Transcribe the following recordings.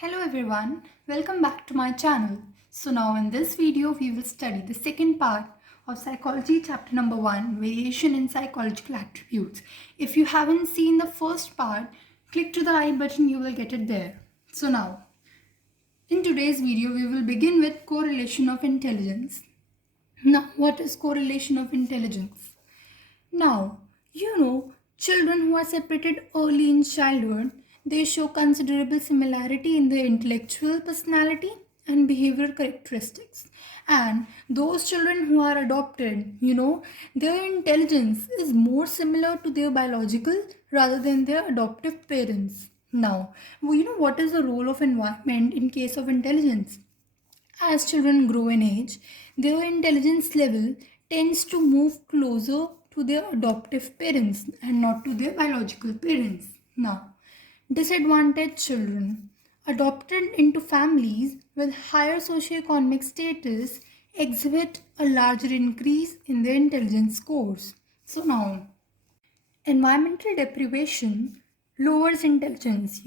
Hello everyone, welcome back to my channel. So now in this video we will study the second part of psychology chapter number 1, variation in psychological attributes. If you haven't seen the first part, click to the I button, you will get it there. So now in today's video we will begin with correlation of intelligence. Now what is correlation of intelligence? Now, children who are separated early in childhood, they show considerable similarity in their intellectual personality and behavioral characteristics. And those children who are adopted, their intelligence is more similar to their biological rather than their adoptive parents. Now, what is the role of environment in case of intelligence? As children grow in age, their intelligence level tends to move closer to their adoptive parents and not to their biological parents. Now, disadvantaged children adopted into families with higher socioeconomic status exhibit a larger increase in their intelligence scores. So now, environmental deprivation lowers intelligence,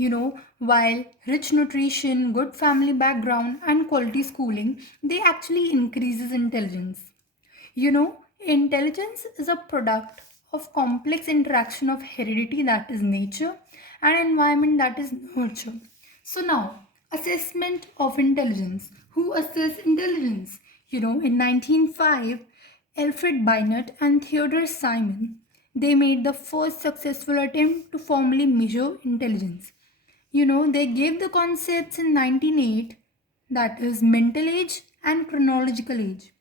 while rich nutrition, good family background, and quality schooling, they actually increases intelligence. Intelligence is a product of complex interaction of heredity, that is nature, and environment, that is nurture. So now, assessment of intelligence. Who assess intelligence? In 1905, Alfred Binet and Theodore Simon, they made the first successful attempt to formally measure intelligence. They gave the concepts in 1908, that is mental age and chronological age.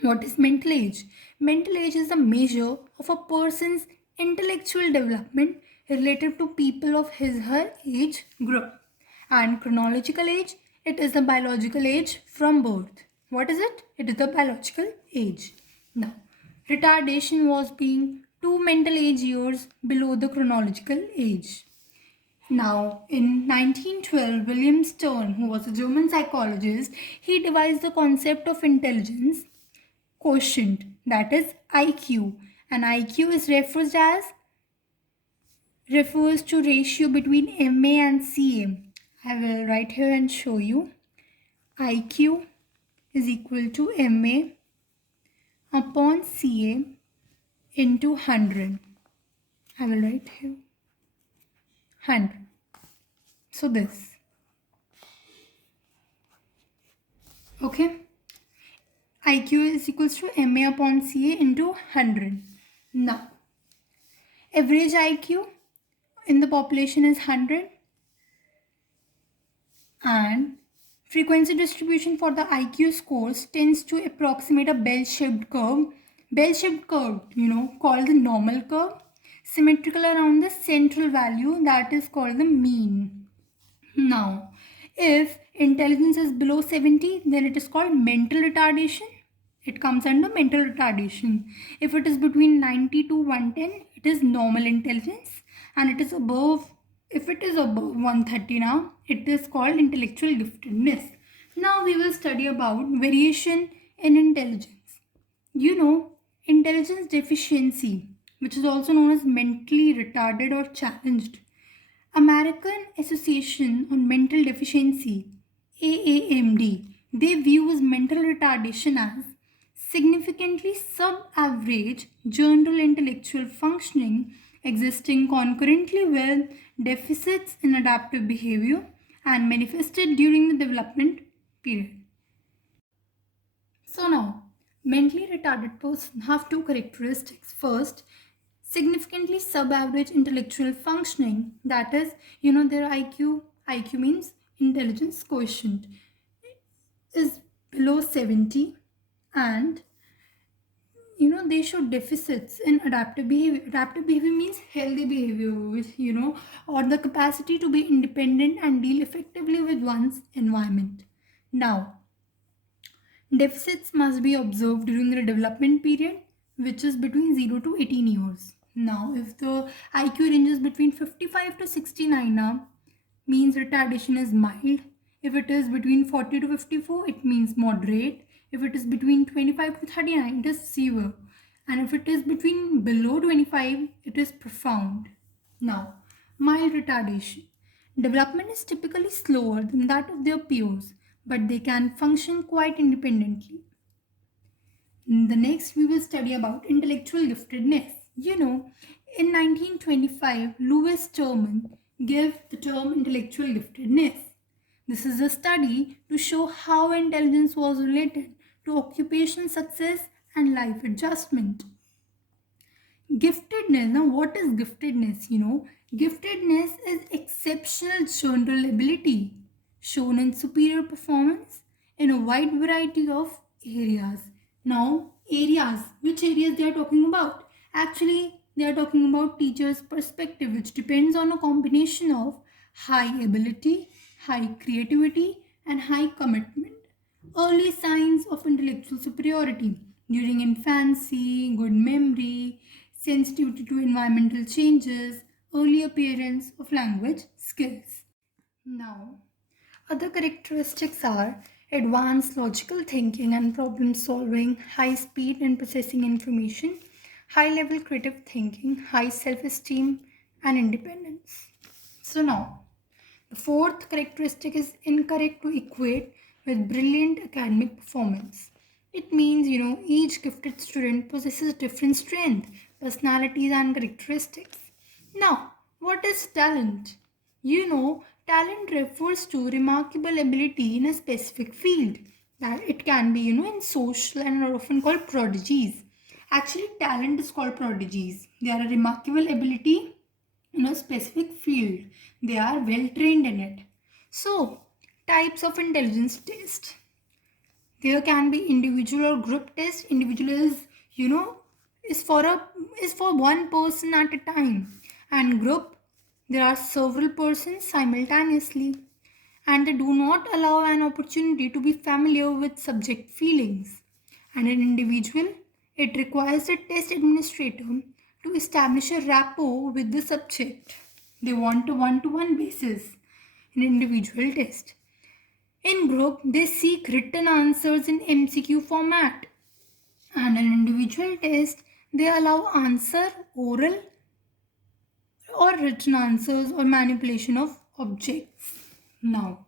What is mental age? Mental age is the measure of a person's intellectual development related to people of his her age group. And chronological age, it is the biological age from birth. What is it? It is the biological age. Now, retardation was being 2 mental age years below the chronological age. Now, in 1912, William Stern, who was a German psychologist, he devised the concept of intelligence quotient, that is IQ, and IQ is refers to ratio between MA and CA. I will write here and show you. IQ is equal to MA upon CA into 100. I will write here 100. So this. Okay. IQ is equals to MA upon CA into 100. Now, average IQ in the population is 100 and frequency distribution for the IQ scores tends to approximate a bell-shaped curve. Bell-shaped curve, called the normal curve, symmetrical around the central value, that is called the mean. Now, if intelligence is below 70, then it is called mental retardation. It comes under mental retardation. If it is between 90 to 110, it is normal intelligence, and it is above, if it is above 130 now, it is called intellectual giftedness. Now we will study about variation in intelligence. Intelligence deficiency, which is also known as mentally retarded or challenged. American Association on Mental Deficiency, AAMD, they views mental retardation as significantly sub-average general intellectual functioning existing concurrently with deficits in adaptive behavior and manifested during the development period. So now, mentally retarded persons have two characteristics. First, significantly sub-average intellectual functioning, that is, their IQ means intelligence quotient, is below 70, and they show deficits in adaptive behavior. Adaptive behavior means healthy behavior with, or the capacity to be independent and deal effectively with one's environment. Now, deficits must be observed during the development period, which is between 0 to 18 years. Now, if the IQ ranges between 55 to 69 now, means retardation is mild. If it is between 40 to 54, it means moderate. If it is between 25 to 39, it is severe. And if it is between below 25, it is profound. Now, mild retardation. Development is typically slower than that of their peers, but they can function quite independently. The next, we will study about intellectual giftedness. In 1925, Louis Terman gave the term intellectual giftedness. This is a study to show how intelligence was related to occupational success and life adjustment. Giftedness. Now, what is giftedness? Giftedness is exceptional general ability shown in superior performance in a wide variety of areas. Now, areas. Which areas they are talking about? Actually, they are talking about teacher's perspective, which depends on a combination of high ability, high creativity, and high commitment. Early signs of intellectual superiority during infancy, good memory, sensitivity to environmental changes, early appearance of language skills. Now, other characteristics are advanced logical thinking and problem solving, high speed in processing information, high level creative thinking, high self esteem, and independence. So, now the fourth characteristic is incorrect to equate with brilliant academic performance. It means, each gifted student possesses different strengths, personalities, and characteristics. Now, what is talent? Talent refers to remarkable ability in a specific field. That it can be, in social and are often called prodigies. Actually, talent is called prodigies. They are a remarkable ability in a specific field. They are well trained in it. So, types of intelligence test. There can be individual or group test. Individual is, is for one person at a time, and group, there are several persons simultaneously, and they do not allow an opportunity to be familiar with subject feelings. And an individual, it requires a test administrator to establish a rapport with the subject. They want a one-to-one basis in individual test. In group, they seek written answers in MCQ format. And an individual test, they allow answer, oral or written answers or manipulation of objects. Now,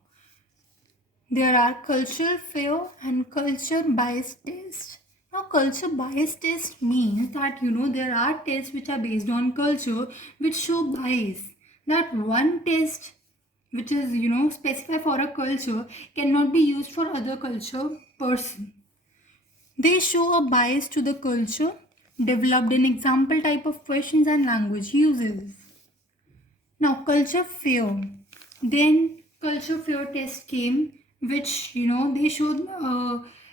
there are cultural fear and culture bias test. Now, culture bias test means that there are tests which are based on culture which show bias. That one test which is specified for a culture cannot be used for other culture person. They show a bias to the culture developed in example type of questions and language uses. Now, culture fear. Then culture fear test came, which they showed.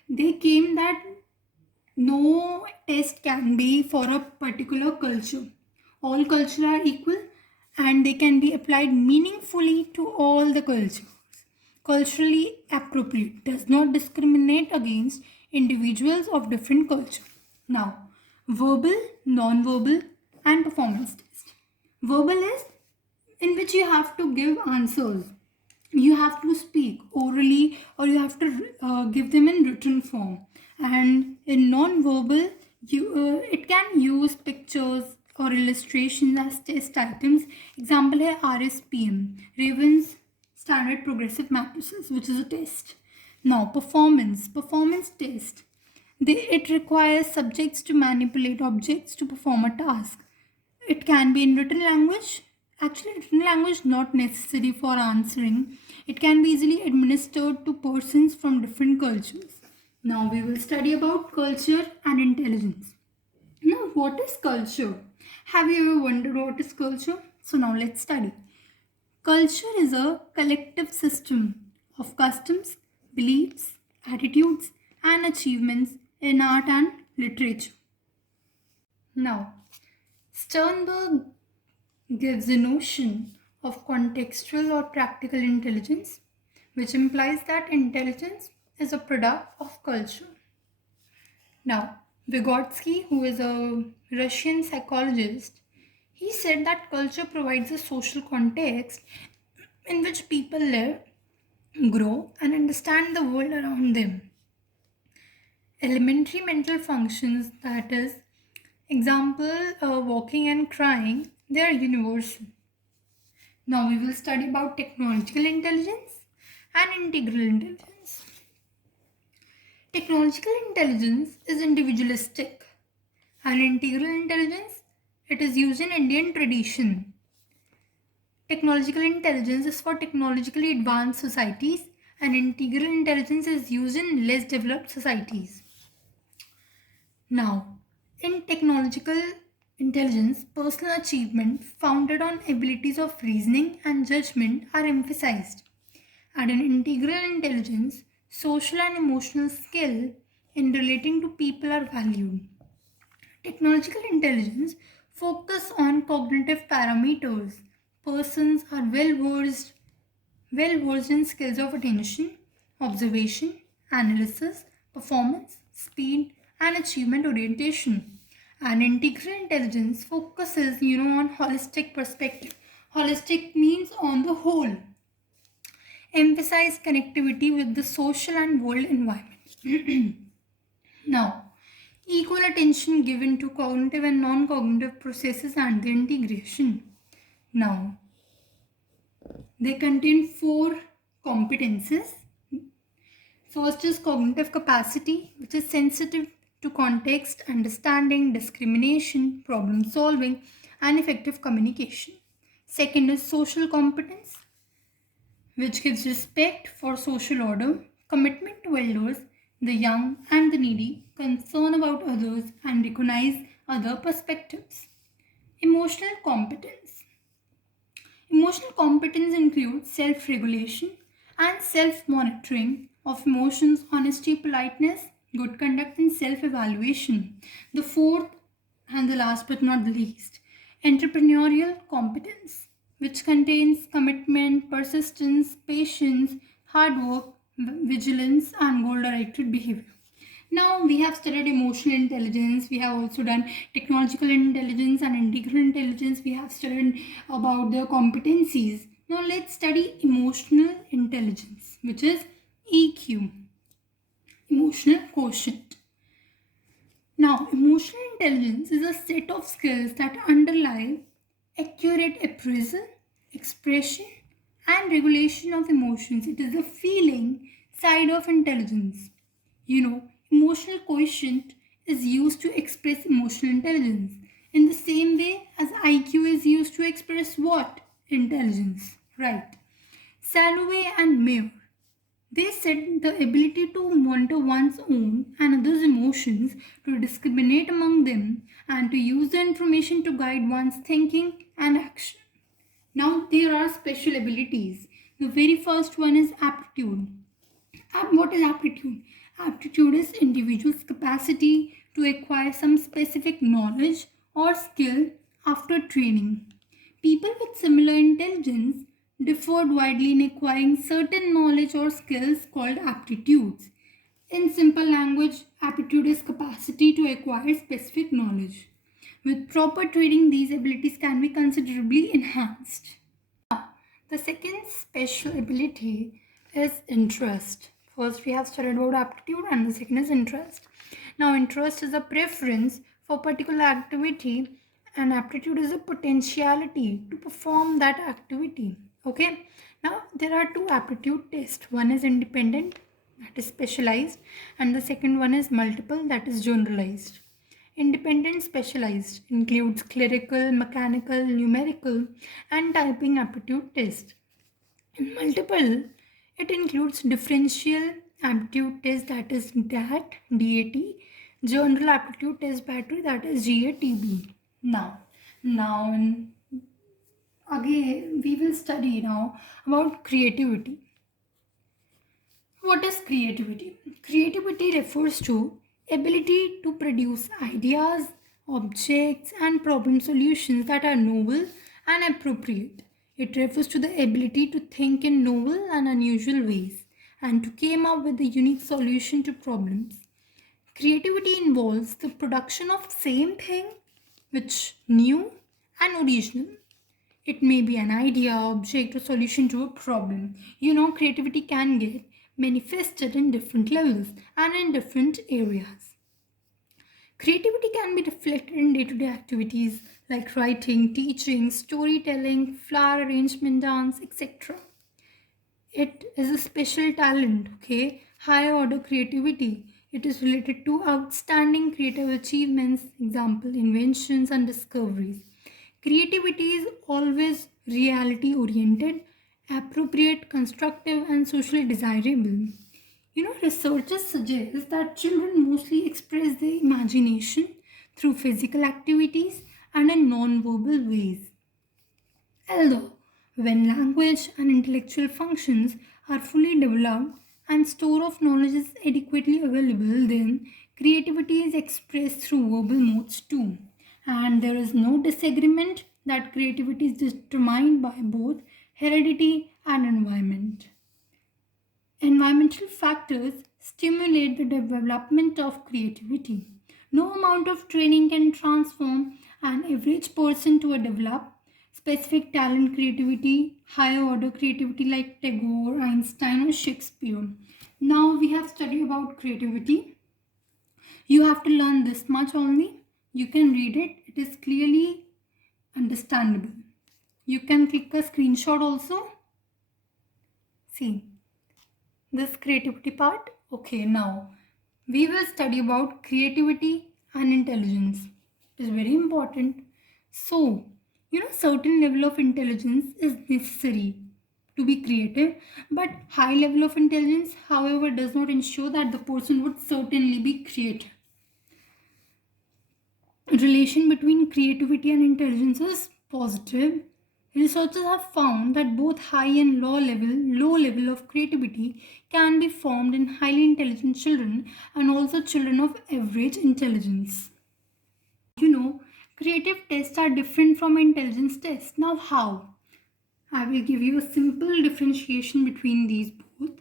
They came that no test can be for a particular culture. All cultures are equal, and they can be applied meaningfully to all the cultures. Culturally appropriate does not discriminate against individuals of different culture. Now, verbal, non-verbal, and performance test. Verbal is in which you have to give answers. You have to speak orally or you have to give them in written form. And in non-verbal, it can use pictures or illustrations as test items. Example है RSPM, Raven's Standard Progressive Matrices, which is a test. Now, performance test. It requires subjects to manipulate objects to perform a task. It can be in written language. Actually, written language not necessary for answering. It can be easily administered to persons from different cultures. Now we will study about culture and intelligence. Now, what is culture? Have you ever wondered what is culture? So now let's study. Culture is a collective system of customs, beliefs, attitudes, and achievements in art and literature. Now, Sternberg gives a notion of contextual or practical intelligence, which implies that intelligence is a product of culture. Now, Vygotsky, who is a Russian psychologist, he said that culture provides a social context in which people live, grow, and understand the world around them. Elementary mental functions, that is, example, walking and crying, they are universal. Now we will study about technological intelligence and integral intelligence. Technological intelligence is individualistic and integral intelligence, it is used in Indian tradition. Technological intelligence is for technologically advanced societies and integral intelligence is used in less developed societies. Now, in technological intelligence, personal achievement founded on abilities of reasoning and judgment are emphasized. And in integral intelligence, social and emotional skill in relating to people are valued. Technological intelligence focus on cognitive parameters. Persons are well versed in skills of attention, observation, analysis, performance, speed, and achievement orientation. And integral intelligence focuses, on holistic perspective. Holistic means on the whole. Emphasize connectivity with the social and world environment. Now, equal attention given to cognitive and non-cognitive processes and the integration. Now, they contain 4 competences. First is cognitive capacity, which is sensitive to context, understanding, discrimination, problem solving, and effective communication. Second is social competence, which gives respect for social order, commitment to elders, the young and the needy, concern about others, and recognize other perspectives. Emotional competence. Emotional competence includes self regulation and self monitoring of emotions, honesty, politeness, good conduct, and self evaluation. The fourth and the last but not the least, entrepreneurial competence, which contains commitment, persistence, patience, hard work, vigilance, and goal directed behavior. Now we have studied emotional intelligence, we have also done technological intelligence and integral intelligence, we have studied about their competencies. Now let's study emotional intelligence, which is EQ, emotional quotient. Now, emotional intelligence is a set of skills that underlie accurate appraisal, expression, and regulation of emotions. It is the feeling side of intelligence. Emotional quotient is used to express emotional intelligence in the same way as IQ is used to express what? Intelligence, right? Salovey and Mayer, they said the ability to monitor one's own and others' emotions, to discriminate among them, and to use the information to guide one's thinking and action. Now, there are special abilities. The very first one is aptitude. What is aptitude? Aptitude is individual's capacity to acquire some specific knowledge or skill after training. People with similar intelligence differed widely in acquiring certain knowledge or skills called aptitudes. In simple language, aptitude is capacity to acquire specific knowledge. With proper training, these abilities can be considerably enhanced. The second special ability is interest. First, we have studied about aptitude, and the second is interest. Now, interest is a preference for particular activity, and aptitude is a potentiality to perform that activity. Okay. Now, there are 2 aptitude tests. One is independent, that is specialized, and the second one is multiple, that is generalized. Independent specialized includes clerical, mechanical, numerical, and typing aptitude test. In multiple, it includes differential aptitude test, that is DAT, general aptitude test battery, that is GATB. Now again we will study now about creativity. What is creativity? Creativity refers to ability to produce ideas, objects, and problem solutions that are novel and appropriate. It refers to the ability to think in novel and unusual ways and to come up with a unique solution to problems. Creativity involves the production of same thing which new and original. It may be an idea, object, or solution to a problem. Creativity can get manifested in different levels and in different areas. Creativity can be reflected in day-to-day activities like writing, teaching, storytelling, flower arrangement, dance, etc. It is a special talent, okay? Higher order creativity. It is related to outstanding creative achievements, example, inventions and discoveries. Creativity is always reality oriented, appropriate, constructive, and socially desirable. Researchers suggest that children mostly express their imagination through physical activities and in non-verbal ways. Although, when language and intellectual functions are fully developed and store of knowledge is adequately available, then creativity is expressed through verbal modes too. And there is no disagreement that creativity is determined by both heredity and environment. Environmental factors stimulate the development of creativity. No amount of training can transform an average person to a developed specific talent creativity, higher order creativity like Tagore, Einstein, or Shakespeare. Now we have studied about creativity. You have to learn this much only. You can read it, it is clearly understandable. You can click a screenshot also. See this creativity part. Okay, now we will study about creativity and intelligence. It is very important. So, certain level of intelligence is necessary to be creative, but high level of intelligence, however, does not ensure that the person would certainly be creative. Relation between creativity and intelligence is positive. Researchers have found that both high and low level of creativity can be formed in highly intelligent children and also children of average intelligence. Creative tests are different from intelligence tests. Now how? I will give you a simple differentiation between these both.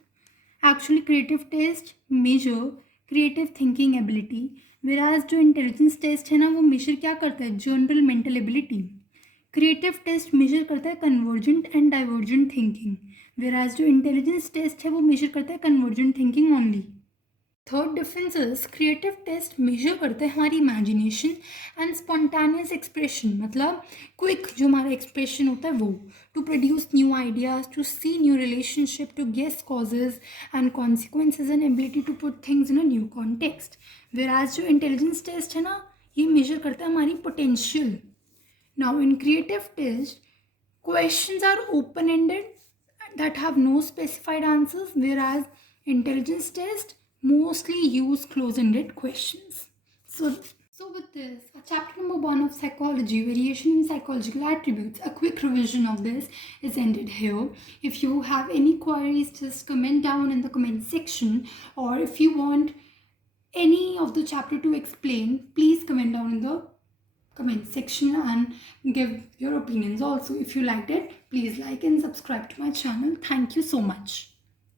Actually, creative test measure creative thinking ability, whereas जो intelligence test है ना वो measure क्या करता है, general mental ability. Creative test measure करता है convergent and divergent thinking, whereas जो इंटेलिजेंस टेस्ट है वो मेजर करता है convergent thinking only. Third difference is creative test measure करते हैं हमारी इमेजिनेशन एंड स्पॉन्टानियस एक्सप्रेशन, मतलब क्विक जो हमारा एक्सप्रेशन होता है वो, to produce new ideas, to C new relationship, to guess causes and consequences and ability to put things in a new context. Whereas जो इंटेलिजेंस टेस्ट है ना ये मेजर करता है हमारी potential. Now in creative test questions are open ended that have no specified answers, whereas intelligence test mostly use close-ended questions. So with this, chapter number 1 of psychology, variation in psychological attributes, a quick revision of this is ended here. If you have any queries, just comment down in the comment section, or if you want any of the chapter to explain, please comment down in the comment section and give your opinions also. If you liked it, please like and subscribe to my channel. Thank you so much.